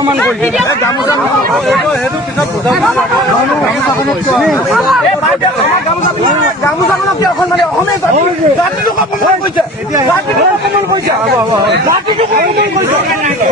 অপমান কৰিছে এ গামোচা এটো হেতু পিছত বুজাও গামোচা মানে কি অখন মানে অহমে জাতি জাতি লোক অপমান কৰিছে জাতি লোক অপমান কৰিছে জাতি লোক অপমান কৰিছে